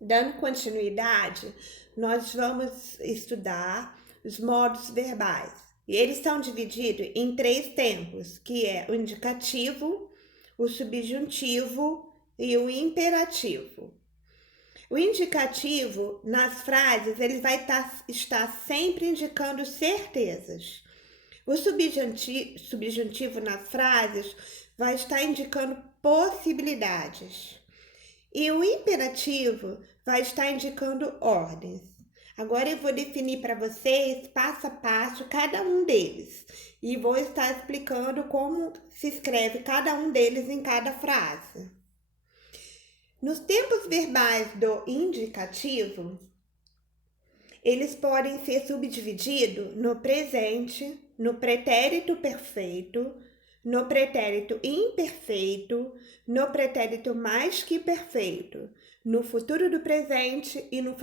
Dando continuidade, nós vamos estudar os modos verbais. E eles são divididos em 3 tempos, que é o indicativo, o subjuntivo e o imperativo. O indicativo, nas frases, ele vai estar sempre indicando certezas. O subjuntivo nas frases vai estar indicando possibilidades. E o imperativo vai estar indicando ordens. Agora eu vou definir para vocês, passo a passo, cada um deles. E vou estar explicando como se escreve cada um deles em cada frase. Nos tempos verbais do indicativo, eles podem ser subdivididos no presente, no pretérito perfeito, no pretérito imperfeito, no pretérito mais que perfeito, no futuro do presente e no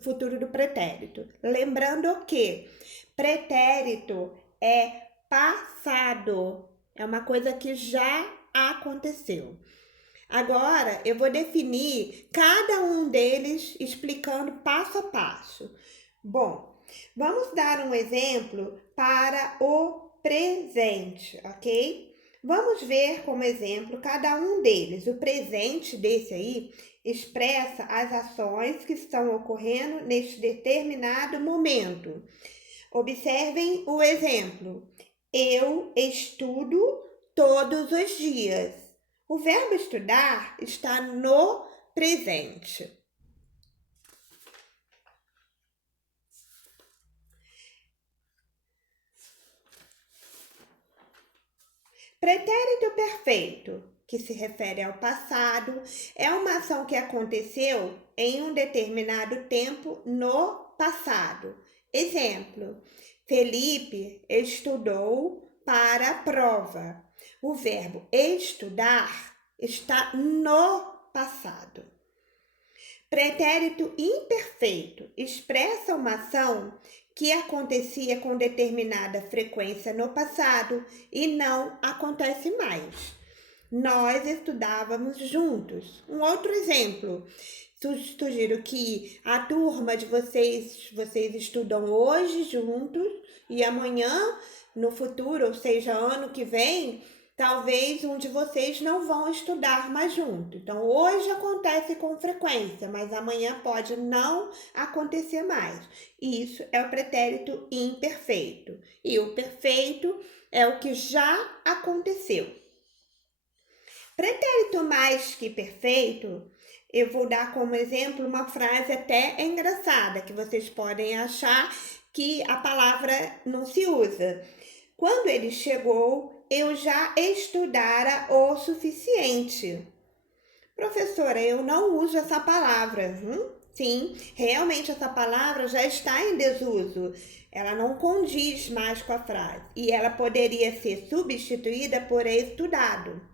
futuro do pretérito. Lembrando que pretérito é passado, é uma coisa que já aconteceu. Agora eu vou definir cada um deles explicando passo a passo. Bom, vamos dar um exemplo para o presente, ok? Vamos ver como exemplo cada um deles. O presente desse aí expressa as ações que estão ocorrendo neste determinado momento. Observem o exemplo. Eu estudo todos os dias. O verbo estudar está no presente. Pretérito perfeito, que se refere ao passado, é uma ação que aconteceu em um determinado tempo no passado. Exemplo: Felipe estudou para a prova. O verbo estudar está no passado. Pretérito imperfeito expressa uma ação que acontecia com determinada frequência no passado e não acontece mais. Nós estudávamos juntos. Um outro exemplo. Sugiro que a turma de vocês estudam hoje juntos e amanhã, no futuro, ou seja, ano que vem, talvez um de vocês não vão estudar mais junto. Então, hoje acontece com frequência, mas amanhã pode não acontecer mais. Isso é o pretérito imperfeito. E o perfeito é o que já aconteceu. Pretérito mais que perfeito, eu vou dar como exemplo uma frase até engraçada, que vocês podem achar que a palavra não se usa. Quando ele chegou, eu já estudara o suficiente. Professora, eu não uso essa palavra. Sim, realmente essa palavra já está em desuso. Ela não condiz mais com a frase. E ela poderia ser substituída por estudado.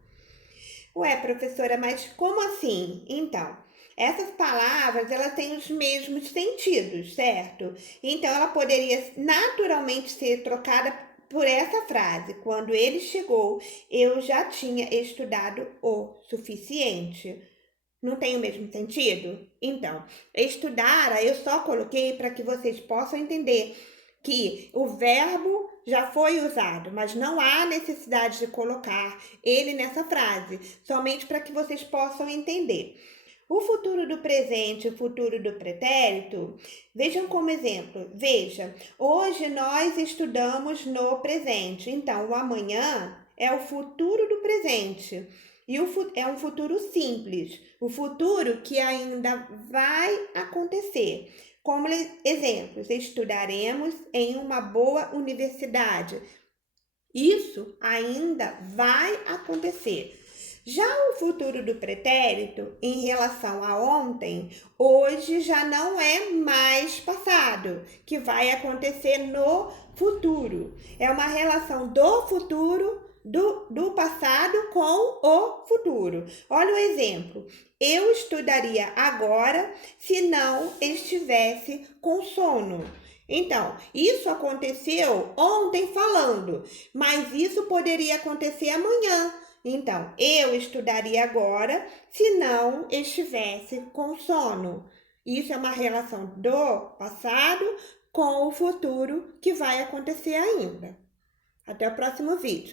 Ué, professora, mas como assim? Então, essas palavras, elas têm os mesmos sentidos, certo? Então, ela poderia naturalmente ser trocada por essa frase. Quando ele chegou, eu já tinha estudado o suficiente. Não tem o mesmo sentido? Então, estudar, eu só coloquei para que vocês possam entender que o verbo já foi usado, mas não há necessidade de colocar ele nessa frase, somente para que vocês possam entender. O futuro do presente e o futuro do pretérito, vejam como exemplo. Veja, hoje nós estudamos no presente, então o amanhã é o futuro do presente. E é um futuro simples, o futuro que ainda vai acontecer. Como exemplos, estudaremos em uma boa universidade. Isso ainda vai acontecer. Já o futuro do pretérito, em relação a ontem, hoje já não é mais passado, que vai acontecer no futuro. É uma relação do futuro, do passado com o futuro. Olha o exemplo. Eu estudaria agora se não estivesse com sono. Então, isso aconteceu ontem falando, mas isso poderia acontecer amanhã. Então, eu estudaria agora se não estivesse com sono. Isso é uma relação do passado com o futuro que vai acontecer ainda. Até o próximo vídeo.